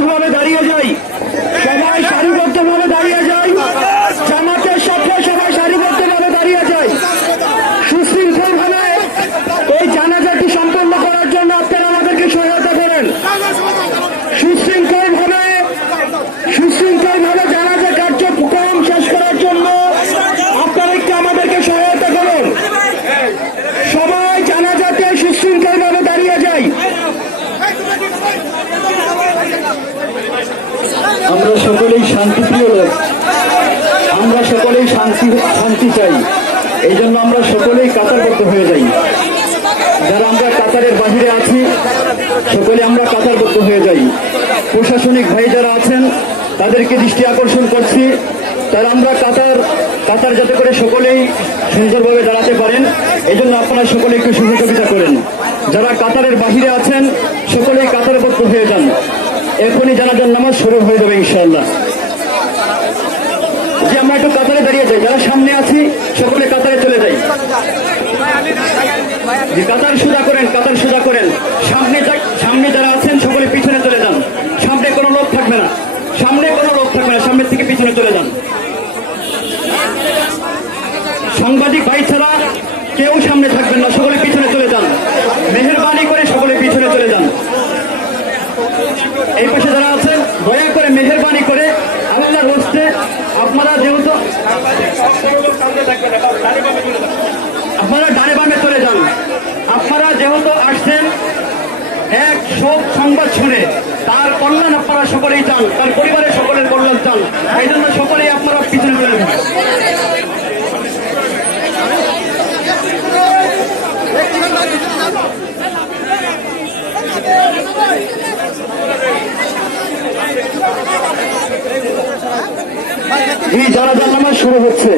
সারিবদ্ধভাবে দাঁড়িয়ে যাই সবাই সারিবদ্ধভাবে দাঁড়িয়ে যাই জামাতের সাথে সবাই সারিবদ্ধভাবে দাঁড়িয়ে যাই সুশৃঙ্খলভাবে এই জানাজাটি সম্পন্ন করার জন্য আপনারা আমাদেরকে সহায়তা করেন সুশৃঙ্খলভাবে সুশৃঙ্খলভাবে জানাজা কার্যক্রম শেষ করার জন্য আপনারা একটু আমাদেরকে সহায়তা করুন সবাই জানাজাতে সুশৃঙ্খলভাবে দাঁড়িয়ে যাই আমরা সকলেই শান্তিপ্রিয় লোক আমরা সকলেই শান্তি চাই। এই জন্য আমরা সকলেই কাতারবদ্ধ হয়ে যাই। যারা আমরা কাতারের বাহিরে আছি, সকলে আমরা কাতারবদ্ধ হয়ে যাই। প্রশাসনিক ভাই যারা আছেন, তাদেরকে দৃষ্টি আকর্ষণ করছি। তারা আমরা কাতার কাতার যাতে করে সকলেই সুন্দরভাবে দাঁড়াতে পারেন। এই জন্য আপনারা সকলে একটু সহযোগিতা করেন। যারা কাতারের বাহিরে আছেন, সকলেই কাতারবদ্ধ হয়ে যান। এখনই জানাজার নামাজ শুরু হয়ে যাবে, ইনশাআল্লাহ। যে আমরা একটু কাতারে দাঁড়িয়ে যাই। যারা সামনে আছি, সকলে কাতারে চলে যাই। কাতার সোজা করেন, কাতার সোজা করেন। সামনে সামনে যারা আছেন, সকলে পিছনে চলে যান। সামনে কোনো লোক থাকবে না। সামনে কোনো লোক থাকবে না, সামনের থেকে পিছনে চলে যান। সাংবাদিক ভাই ছাড়া কেউ সামনে থাকবেন না, সকলে পিছনে চলে যান। মেহরবানি করে সকলে পিছনে চলে যান। এই পাশে যারা আছেন, দয়া করে মেহরবানি করে আল্লাহর হস্তে আপনারা যেহেতু আপনারা ডানে বামে চলে যান আপনারা যেহেতু আসছেন এক সংবাদ শুনে তার কল্যাণ আপনারা সকলেই চান, তার পরিবারের সকলের কল্যাণ চান। এই জন্য সকলেই আপনারা পিছনে যান এই নামাজ শুরু হচ্ছে।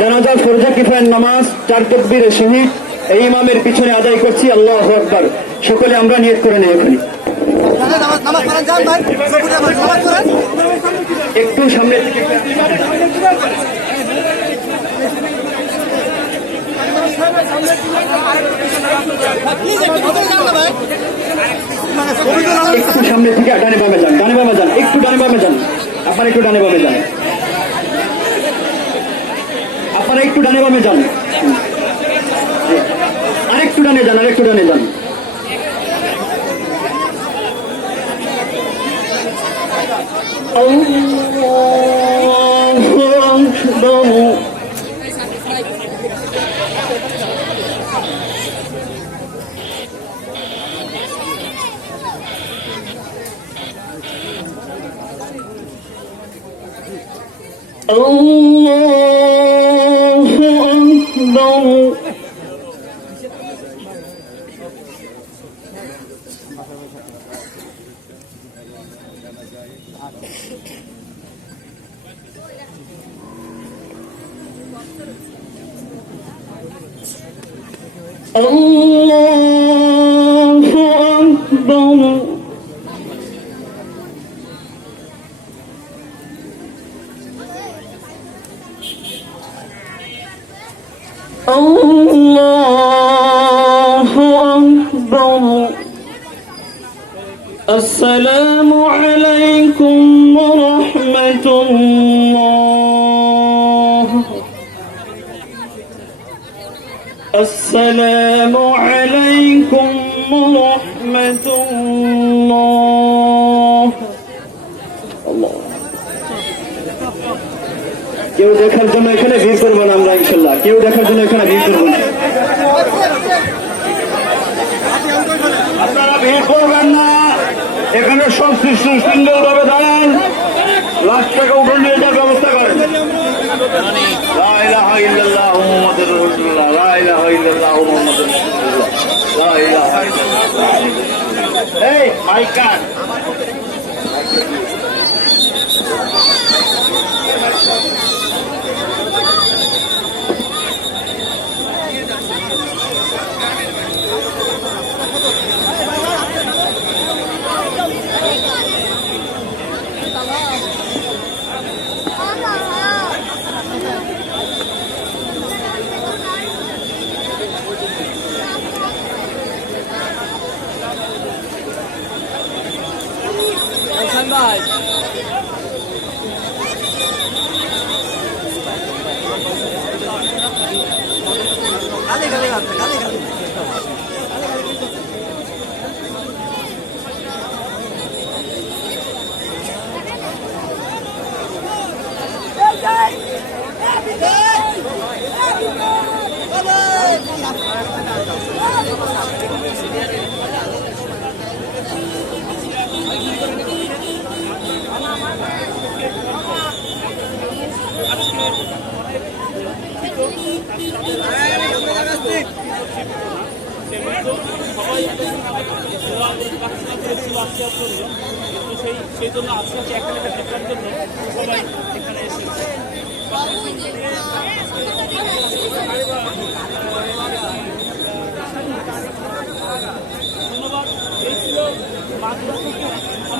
জানাজা ফরজা কিফায়ের নামাজ, চার তকবীরের শহীদ, এই ইমামের পিছনে আদায় করছি, আল্লাহ আকবার। সকলে আমরা নিয়ত করে নেই এখানে। একটু সামনে থেকে একটু মানে সামনে থেকে ডানে বামে যান, ডানে বামে যান, একটু ডানে বামে যান। আপনারা একটু ডানে বামে যান। আপনারা একটু ডানে বামে যান। আরেকটু ডানে যান, আরেকটু الله أكبر الله الله أكبر. السلام عليكم কেউ দেখার জন্য এখানে ভিড় করব না আমরা, ইনশাল্লাহ। কেউ দেখার জন্য এখানে ভিড় করব না। এখানে সব সুন্দর ভাবে দাঁড়ান। লাশটাকে উঠে নিয়ে যাওয়ার ব্যবস্থা করেন। লা ইলাহা 誰がったが গালি গালি গালি গালি গালি সেই সেই জন্য আজকে হচ্ছে একটা লেখা দেখার জন্য সবাই এসেছে ধন্যবাদ এই ছিল মাদ্রাসা